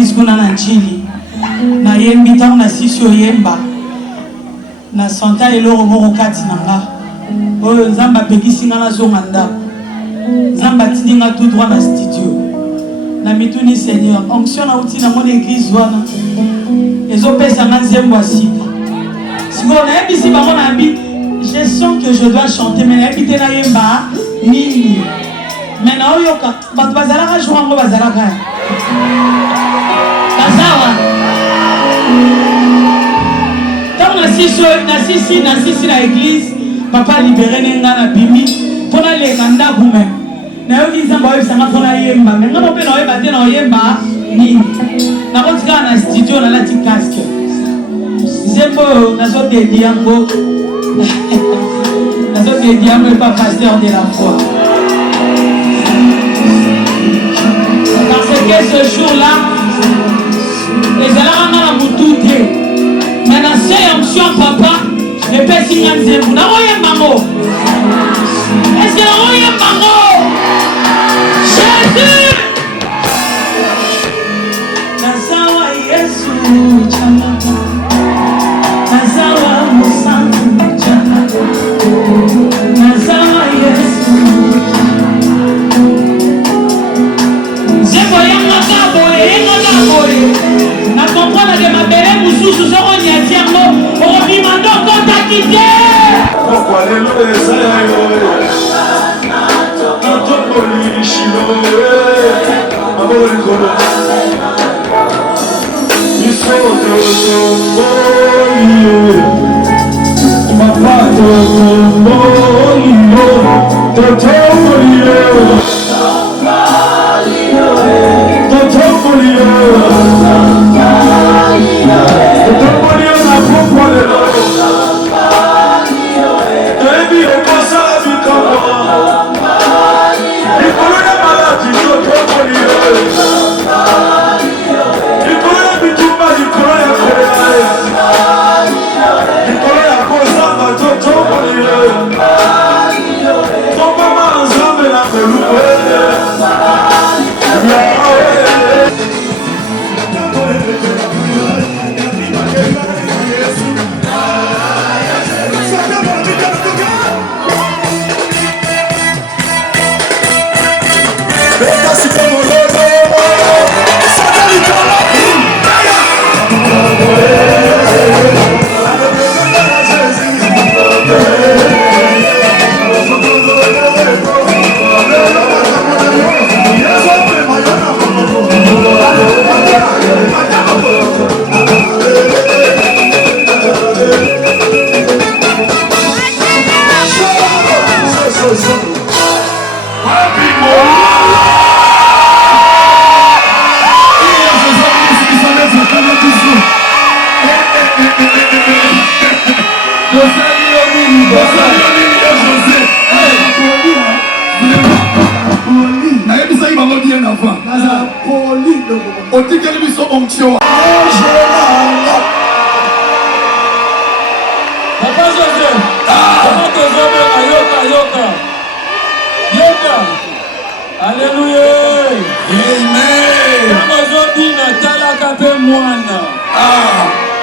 église kuna na Chili. Na yembi tant na sisio yemba. Na santa eloro moko kati nanga. Oyo nzamba pekisi ngana zonga ndako. Nzamba tidinga tout droit na studio. Na mituni Seigneur, onction na uti na mon église wana. Ezo pesa nga nzembo asika. Siko na yebisi bango na bi, je sens que je dois chanter mais na yebite na yemba nini. Mais na oyoka, bato bazalaka jour ngo bazalaka. Bazawa. Tant na sisi na église, papa libéré nenga na bimi, pona le kanda gume. Na yoki nzamba oyebisanga pona yemba, mais nga mpe na oyeba te na oyemba nini. Na kotika na studio na lati casque. Zembo nazo dédié yango. Nazo dédié yango pas pasteur de la foi. Parce que ce jour-là, les alants na mututé. Mais na c'est onction papa, et puis si ngan zembo na oyemba ngo. Est-ce que na oyemba ngo? Jésus! Nazawa Yesu chama. Nazawa Musantu chama. Nazawa Yesu. Zembo yanga kaboye. Na comprendre que ma belle mususu zoko nyati yango. Obimando kota kite. Pourquoi les lois ça yo? Antopoli shilo. Amor kolo.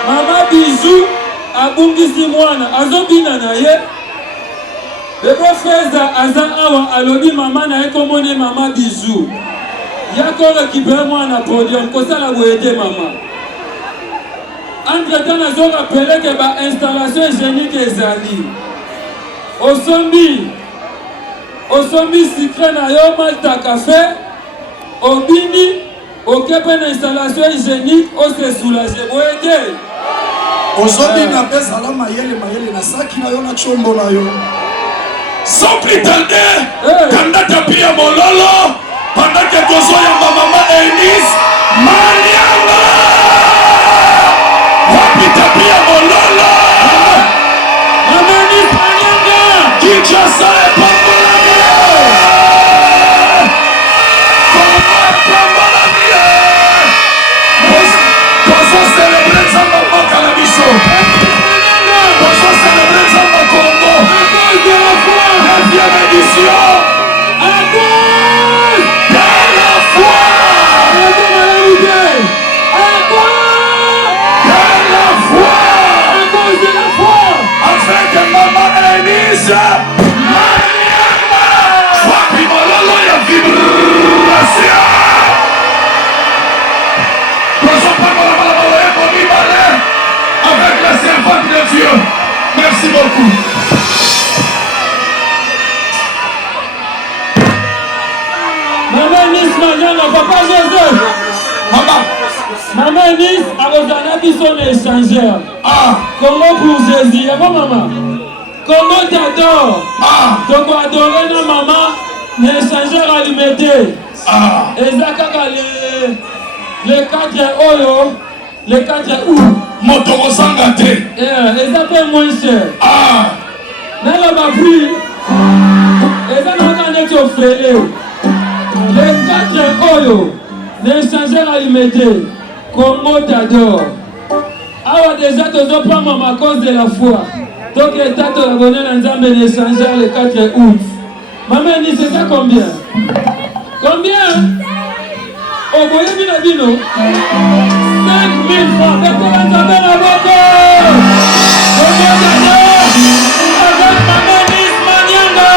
Mama Bijou abungisi mwana azobina na ye. Bebe Feza aza awa alobi mama na ye komone Mama Bijou. Yako récupérer mwana podium kosala boyete mama. Entre temps nazo rappeler que ba installation hygiénique ezali. Osombi sucre na yo malta café. Obini okepe na installation hygiénique ose soulager boyete. Aujourd'hui, na pesa la mayele na saki na yo na chombo na yo. Sans plus tarder, kandata pia mololo, pendant que tozo ya mama Eunice, Manianga. Wapita pia mololo. Mama Eunice Manianga. Kinshasa e Pambolani. Posso celebrer Zamba Makalabiso. Posso celebrer Zamba Congo. Deuxième édition. À cause de la foi. Enis Manianga. Wapi mololo ya vibration. Avec la servante de Dieu. Merci beaucoup. Maman Enis Manianga, papa Joseph. Maman Enis a son échangeur. Comment pour Jésus? Maman. Comment t'adores? Donc adorer nos mamans, l'échangeur alimenté. Et ça, les 4 euros, les 4 août. Motoko Sangate. Et ça fait moins cher. Dans la pluie, et ça n'a pas offert. Les 4 euros, l'échangeur alimenté. Comment t'adores? Alors déjà, tu dois prendre à cause de la foi. Donc, tu as abonné à l'ensemble l'échangeur le 4 août. Maman, c'est ça combien? Combien? Oh, vous voyez bien, 5 000 francs. Faites la boca. Comment t'adores? Avec Maman Enis Manianga.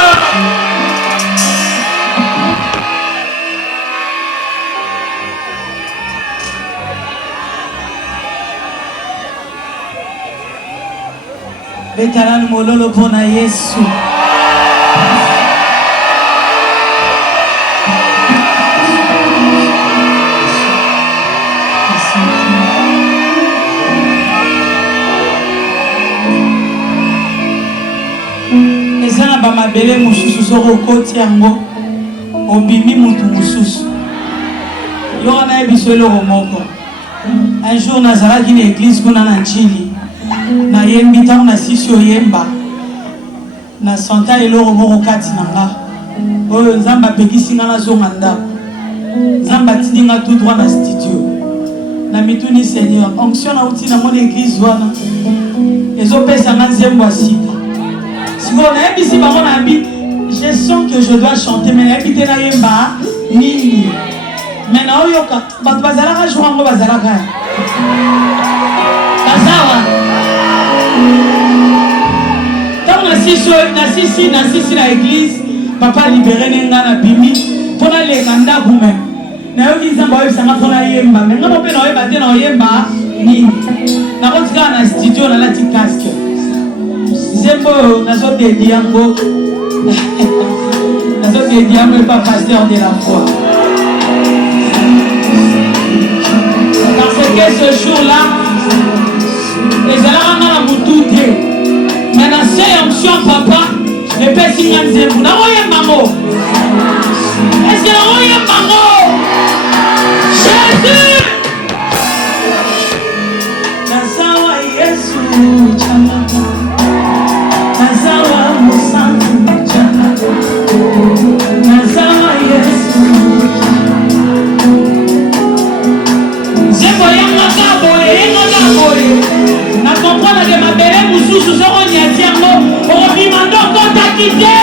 Veteran mololo pona Yesu. Ezana ba mabele mususu soko koti yango obimi mutu mususu. Yo na ebiso eloko moko. Un jour nazalaki na église kuna na Njili. Na yembi ntango na sisi oyemba na santa eloko moko kati na nga oyo nzambe apekisi nga nazonga ndako. Nzambe atindi nga tout droit na studio na mituni Seigneur onction nauti na mona église wana ezopesa nga nzembo ya sika sikoyo nayebisi bango na yabi je sens que je dois chanter mais nayebi te nayemba nini mais naoyoka bato bazalaka jour yango bazalaka bazawa tant nasisi na église papa libéré nenga na bimi pona leka ndako même nayoki nzambe oyebisanga mpona yemba me ngamo mpe naoyeba te na oyemba nini nakotikaka na studio nalati casque nzembo oyo nazodedi yango epa pasteur de la foi parce que ce jour là ezalaka nga na butu te mais na se onction papa epesi nga nzembo nakoyembango eske nakoyembango Jésus nazawa Yesu chamaka nazawa musantu chamaka nazawa Yesu nzembo yanga boye na comprendre que mabele mususu soko nyati yango obima ndoko takite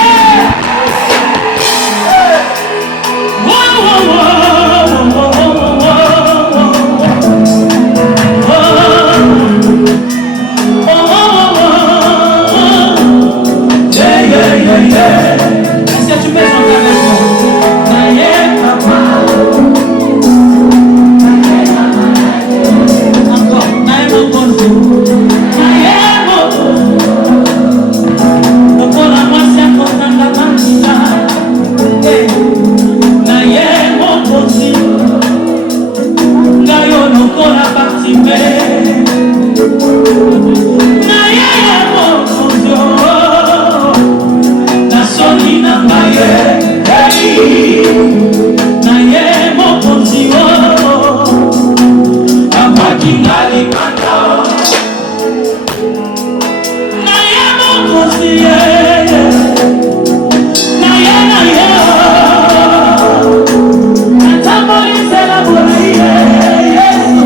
Est-ce que tu peux chanter avec moi? Naye papa. Encore. Naye mon bonjour. Naye mon bonjour. Pour la moi c'est important la machina. Naye mon bonjour. Nayo no kola participer. Naye mon bonjour. Soni na maye, naye mokonzi wo, abaki ngali kanda, naye mokonzi ye, naye, natambolise la boli ye, Yesu,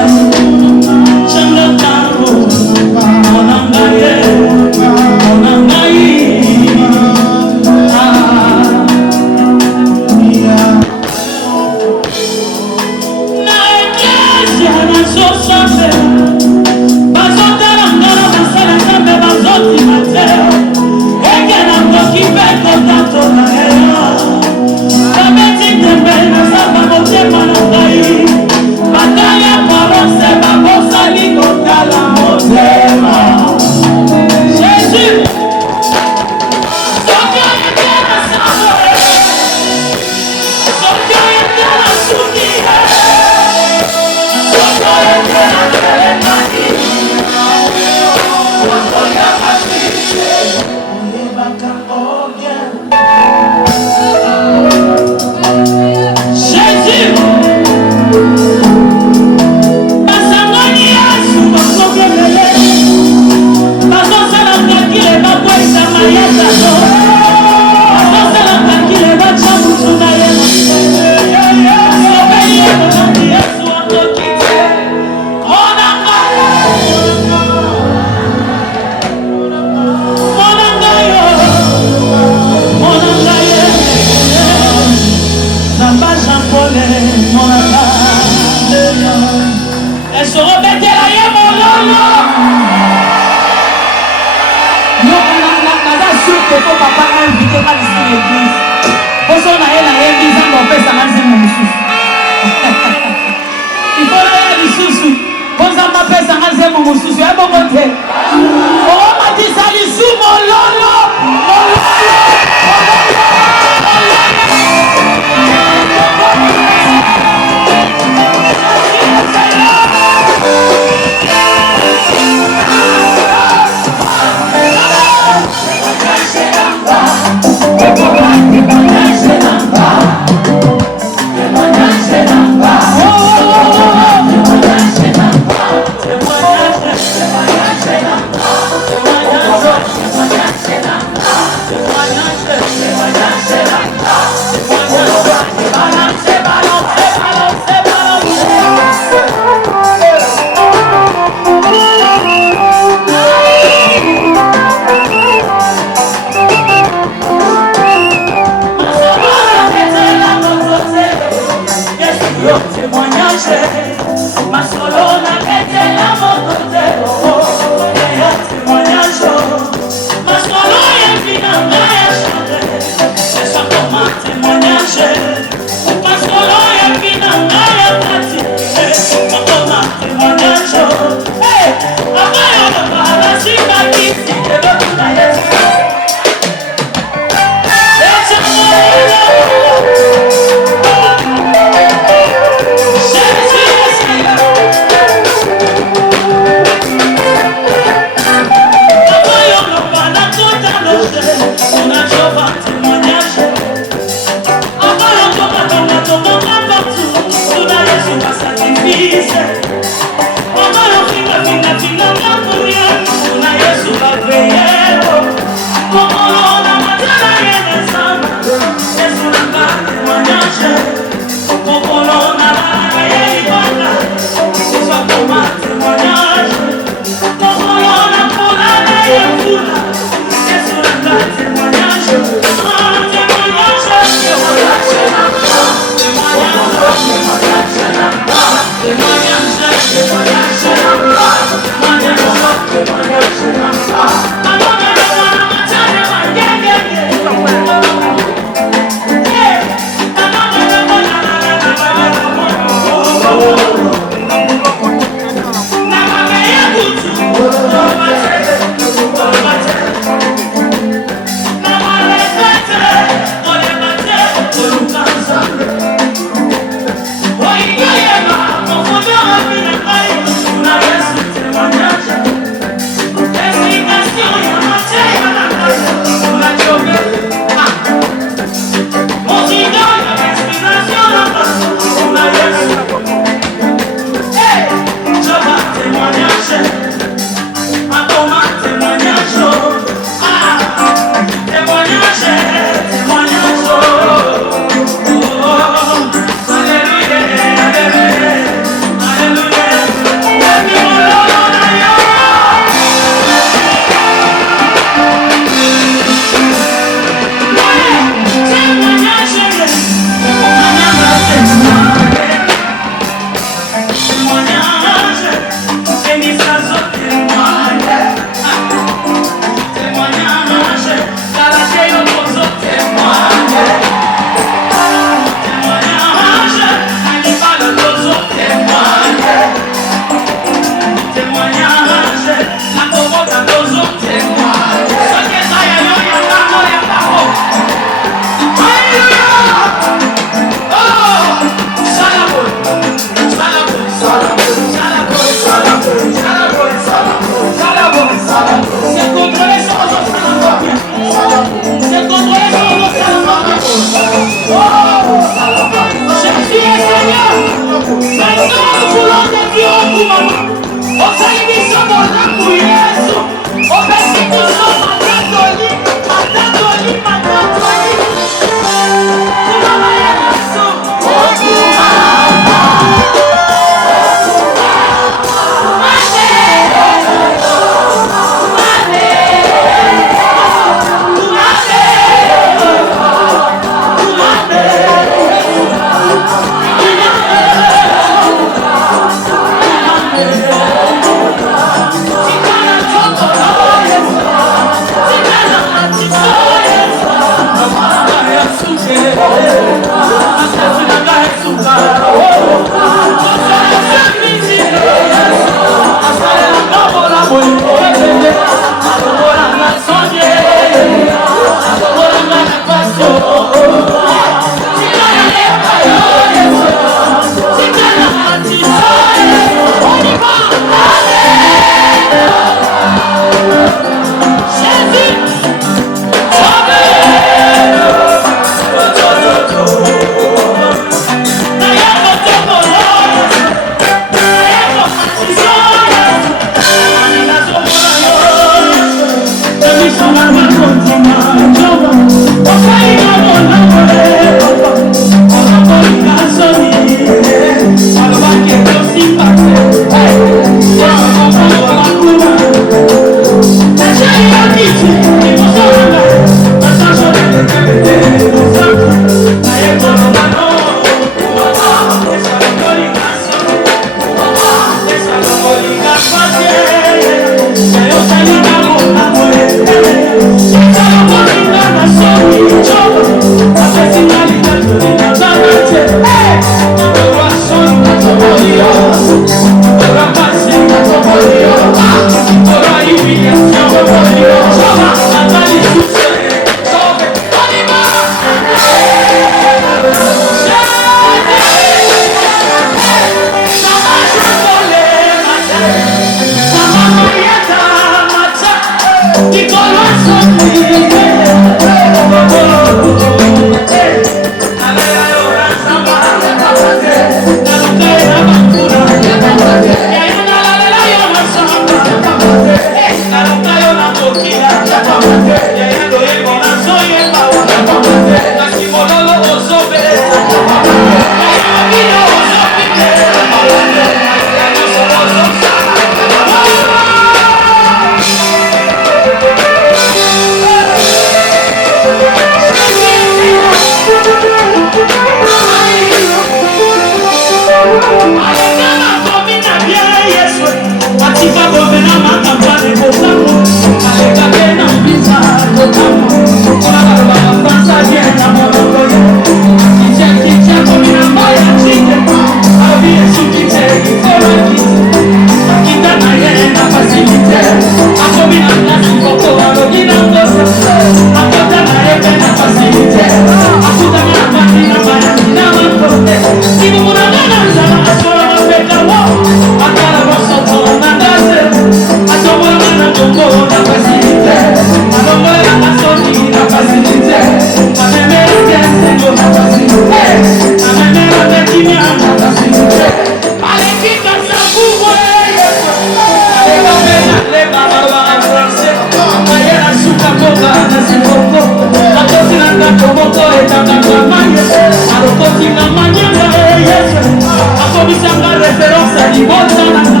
Nakomisanga référence à libota nanga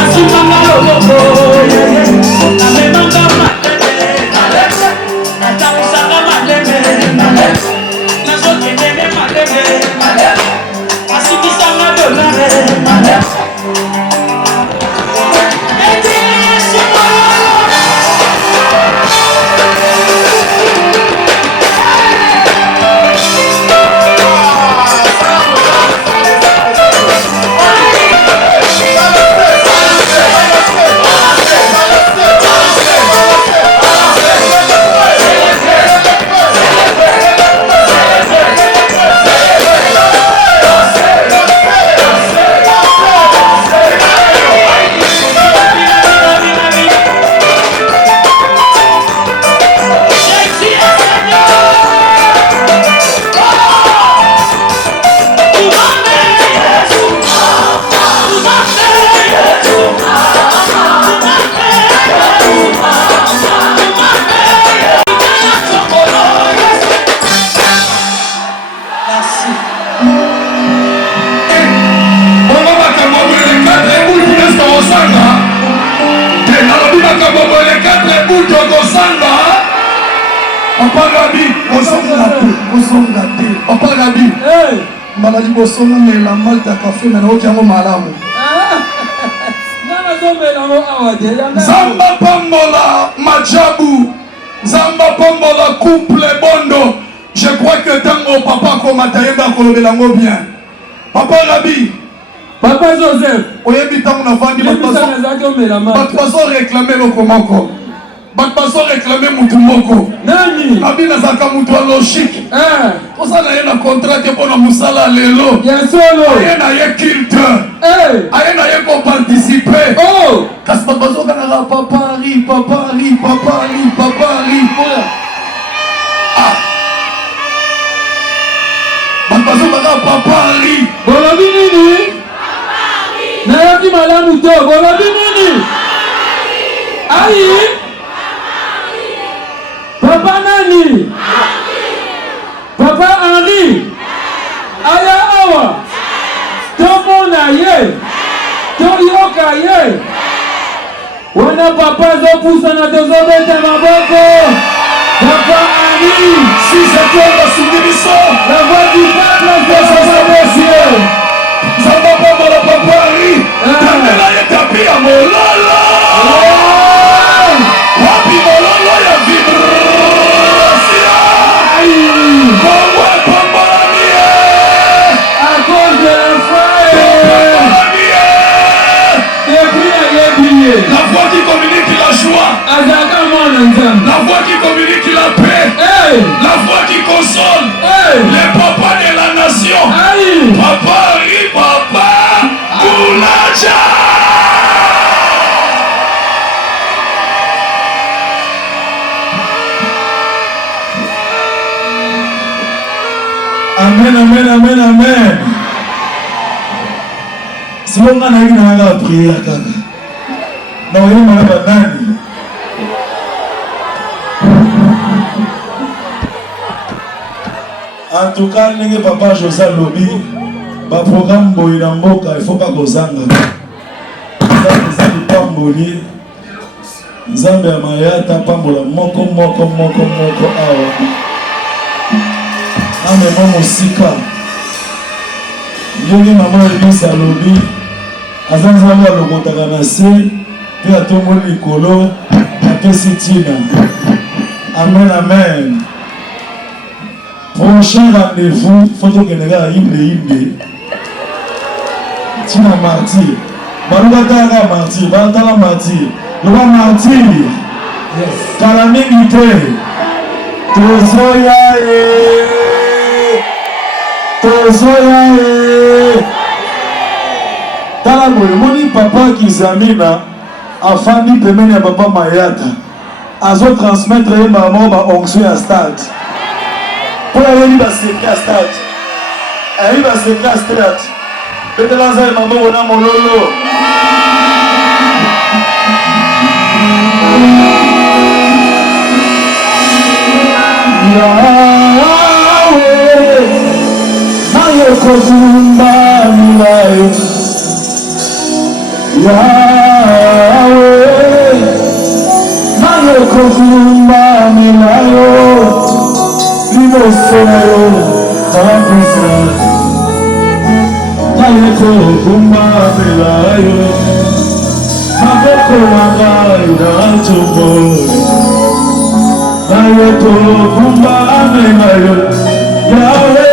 Asimanga loboko Namemanga maleme Natamusanga maleme Nazokendeme maleme Asimisanga dolare maleme Maladi bosonga mela malta café mena okiango malamu. Zamba pambola majabu. Zamba pambola couple bondo. Je crois que tango papa komatayeba kolobelango bien. Papa Rabi. Papa Joseph. Oyebi tango na vandi bato réclamer le komoko. Bato réclamer mutu moko. Nani? Rabi na zaka mutu logique. Osala yena contrat pour na musala lelo. Bien solo. Yena ye culte. Ayena ye ko participer. Oh. Kasi bazo kana papa ri. Ah. Bazo kana papa ri. Bolobi nini? Nayaki malamu to. Bolobi nini? Ayi. Papa nani? Papa Henri. Aya awa. Tomona ye. Toyoka ye. Wana papa zopusa na tozobeta maboko. Papa Henri. Si c'était la soumission. La voix du peuple c'est messieurs. Ça va pas dans la papa Henri. Tandela ye tapi ya mololo. Wapi mololo ya vibration. À cause de la frère. La voix qui communique la joie. La voix qui communique la paix. La voix qui console. Les papas de la nation. Papa, oui, papa. Boulaja. Amen. Si on a une prière, non, il y a en tout cas, les papa José Lobi, le programme Boïlamboka, il ne faut pas que vous en ayez. Nzambe ya mayata pambola moko awa. Amema mosika. Ndenge mama Elisa Lobi azanzanga lokotaka na se pe atongoli likolo apesi ntina. Amen. Prochain rendez-vous, faut que les gars yimbe. Tina martyr. Balukataka martyr, balutala martyr. Le roi martyr. Yes. Calamité. Tozoya. Tala moni papa Kizamina afandi pembeni ya papa Mayata. Azo transmettre ye maman ba onction ya stade. Pour aller ba secret à stade. Ayi ba secret à stade. Betela za maman ona mololo. Yahweh, kozumba milayo Yahweh Nayo kozumba milayo Liboso nayo Nakusa Nayo kozumba milayo Maboko wangayo Natumori Nayo kozumba milayo Yahweh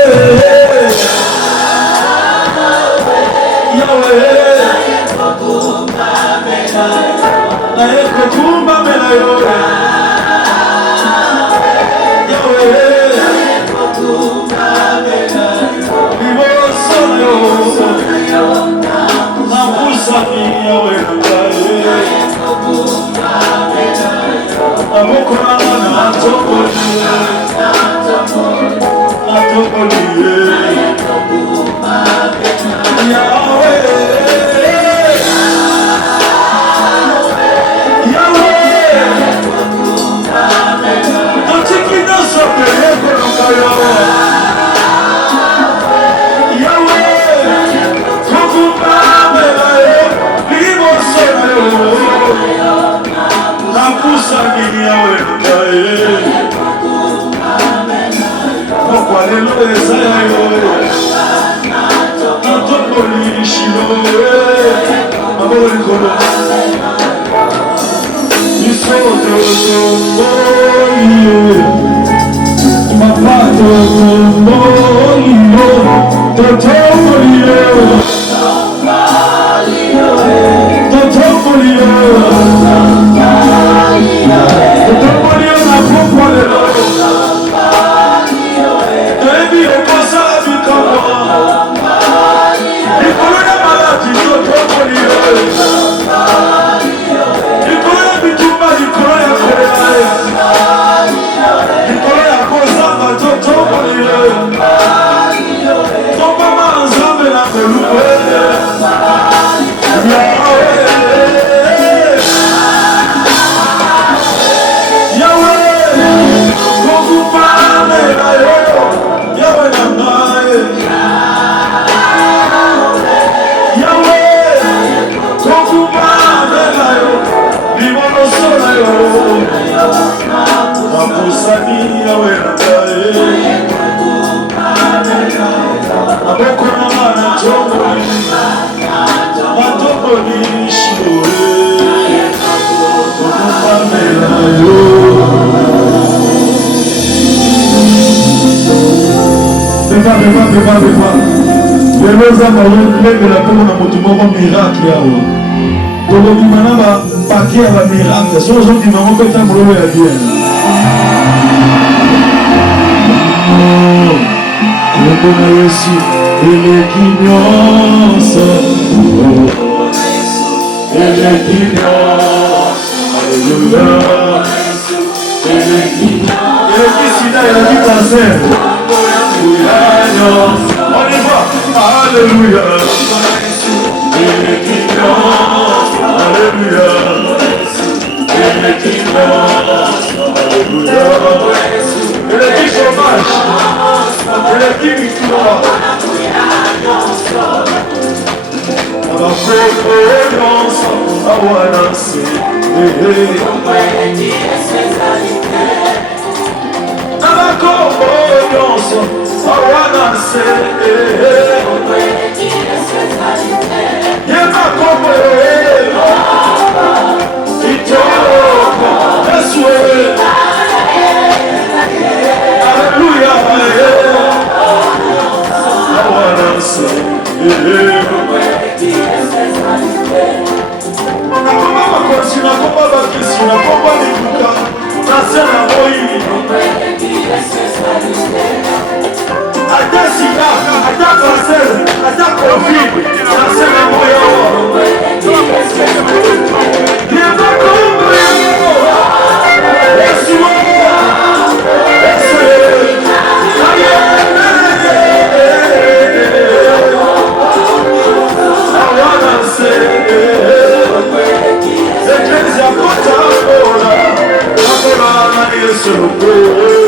So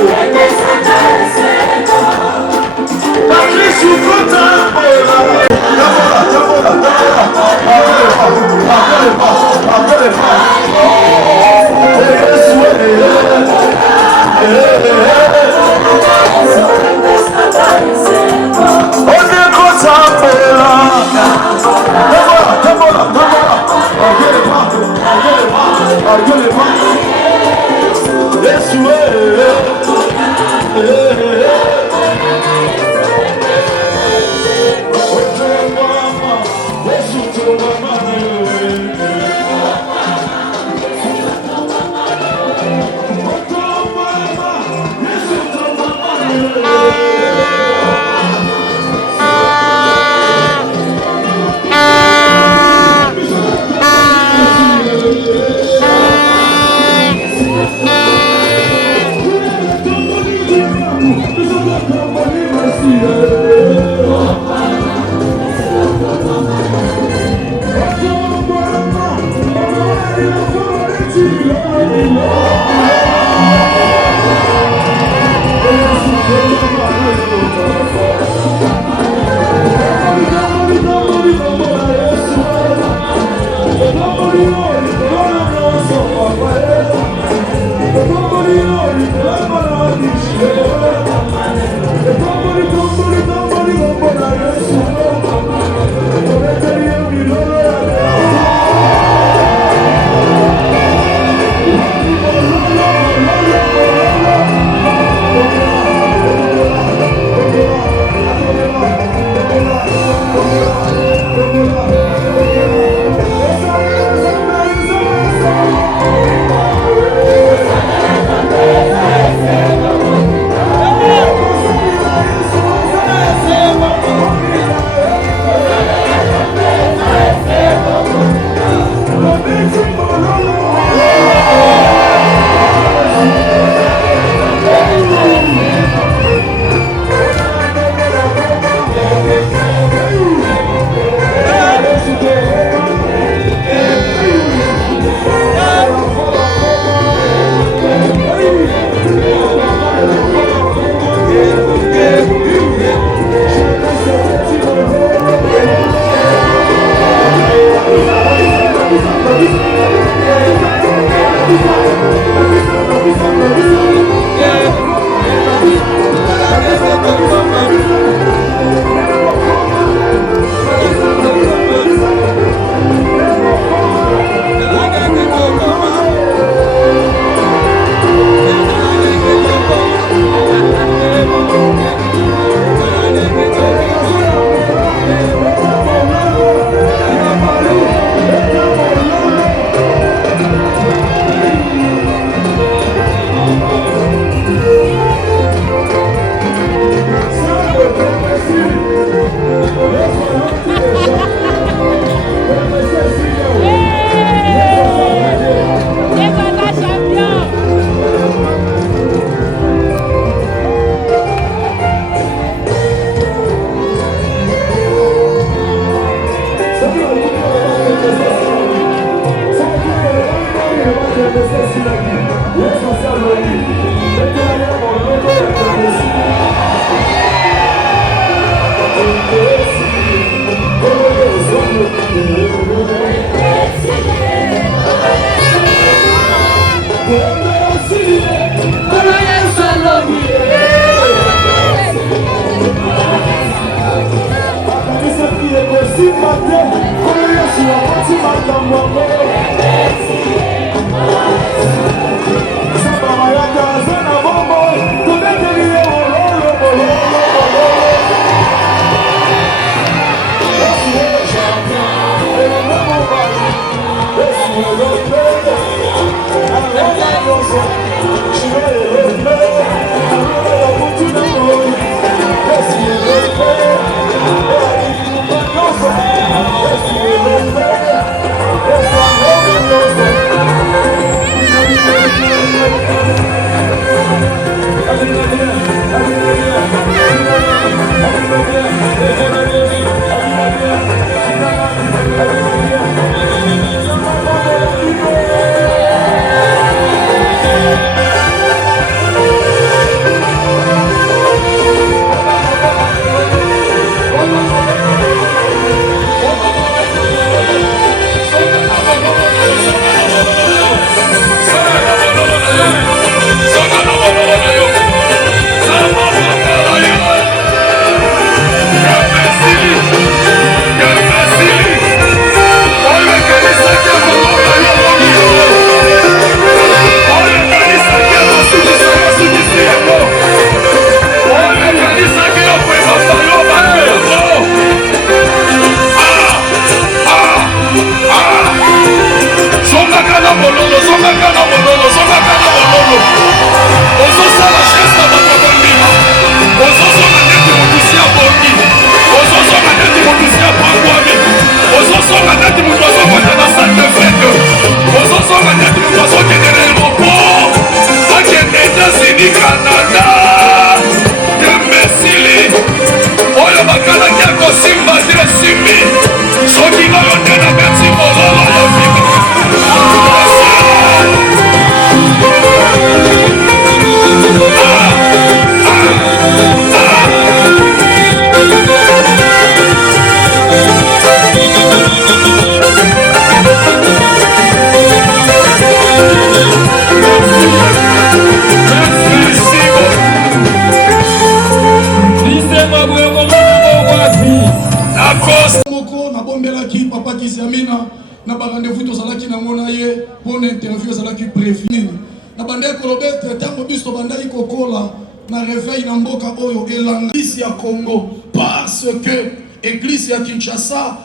na ba rendez-vous to salaki na ngona ye pour interview salaki prévu na bande ko lobete tango biso banda ikokola na réveil na mboka oyo elanga ici à Congo parce que église ya Kinshasa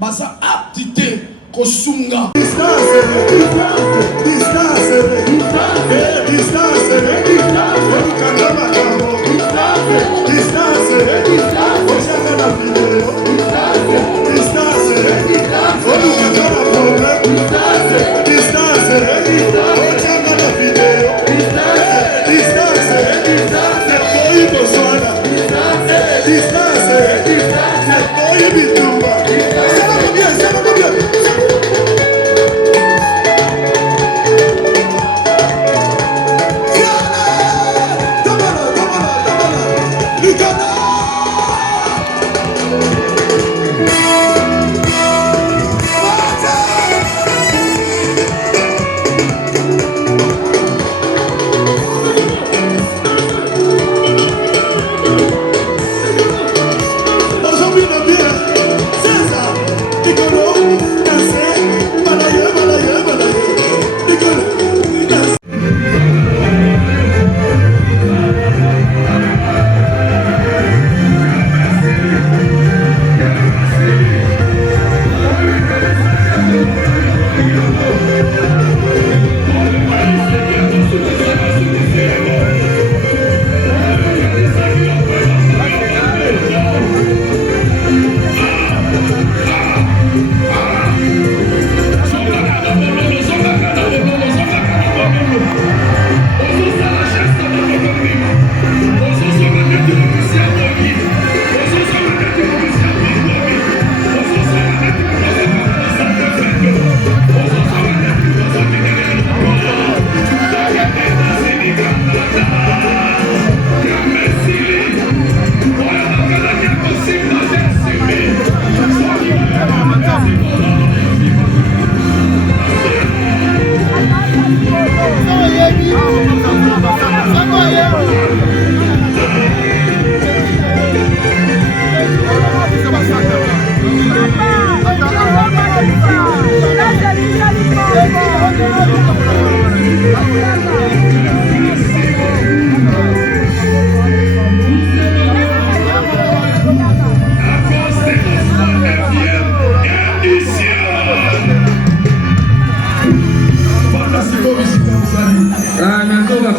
basa aptité kosunga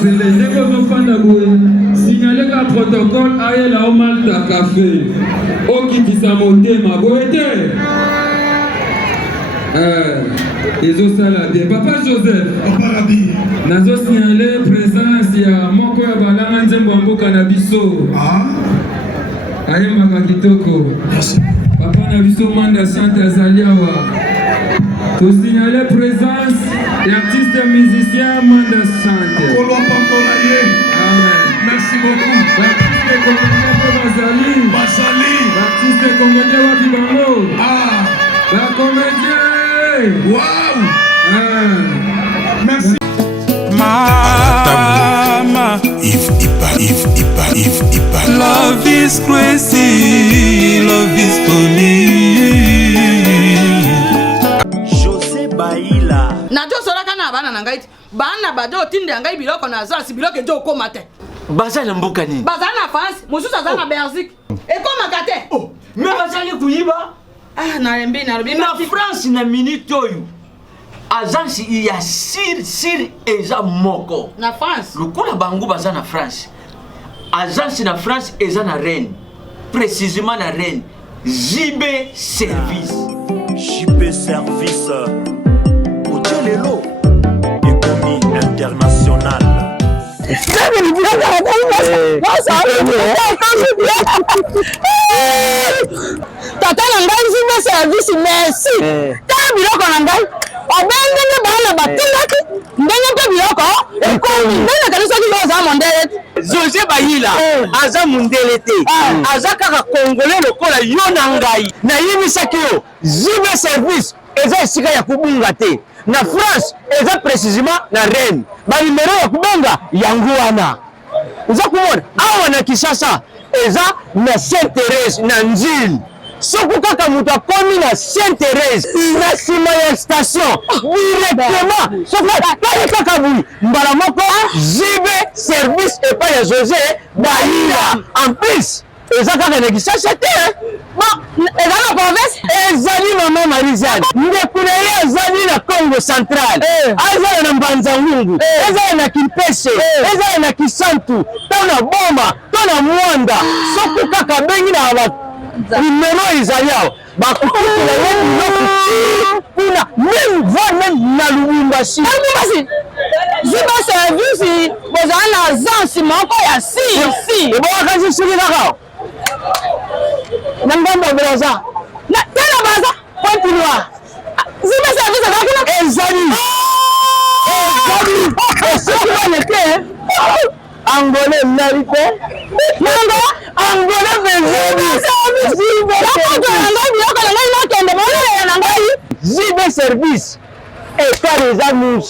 Marcelin, ndenge ozofanda boye signale ka protocole ayela omalta café okitisa motema boye te ezosala bien. Papa Joseph nazosignale présence ya moko ya balanga nzembo ya mboka na biso ayembaka kitoko papa na biso manda sante azali awa. Tosignale présence d'artistes et musiciens Manda Sante. Amen. Merci beaucoup. L'artiste comédien Basali. L'artiste comédien Wabibango. La comédien. Waouh. Merci. Mama. If Ipa. Love is crazy. Love is funny. Najo solaka na bana ngai bana bado tinde ngai biloko na zasi biloko ejo koma te bazana mboka nini bazana France mususu azana Belgique ekoma kate me bazali kuyiba na rembi na France na minute oyo agence ya sir eza moko na France lokola bango bazana France agence na France eza na Rennes précisément na Rennes JB Service Lelo, économie internationale. Tata nangai JB Service merci. Tata biloko nangai obengenge bana batindaki ndenge pe biloko ekomi ndenge kanisa ki za mondele José Bayila aza mundele te aza kaka congolais lokola yo na ngai na yimisaki yo JB Service eza esika ya kubunga te na France eza précisément na Rennes ba numéro ya kubonga yango wana uza kumona awa na Kinshasa eza na Sainte-Thérèse na Njili soko kaka mutu akomi na Sainte-Thérèse na sima ya station directement soko kali kaka bui mbala moko JB Service epa ya José Bayila en plus eza kaka na Kinshasa te eza na province ezali mama Marizane ndekuna ye ezali na Congo Central ezali na Mbanza-Ngungu ezali na Kimpese ezali na Kisantu to na Boma to na Mwanda soko kaka bengi na numéro ezali awa bakukutela ye biloko kuna même na Lubumbashi JB Service bozala na agence moko ya si ebowakasi soki kaka na ngambo belaza na tena baza point noir JB Service ezali soki banete angolais nalité nanga angolais vezini JB Service et par les amis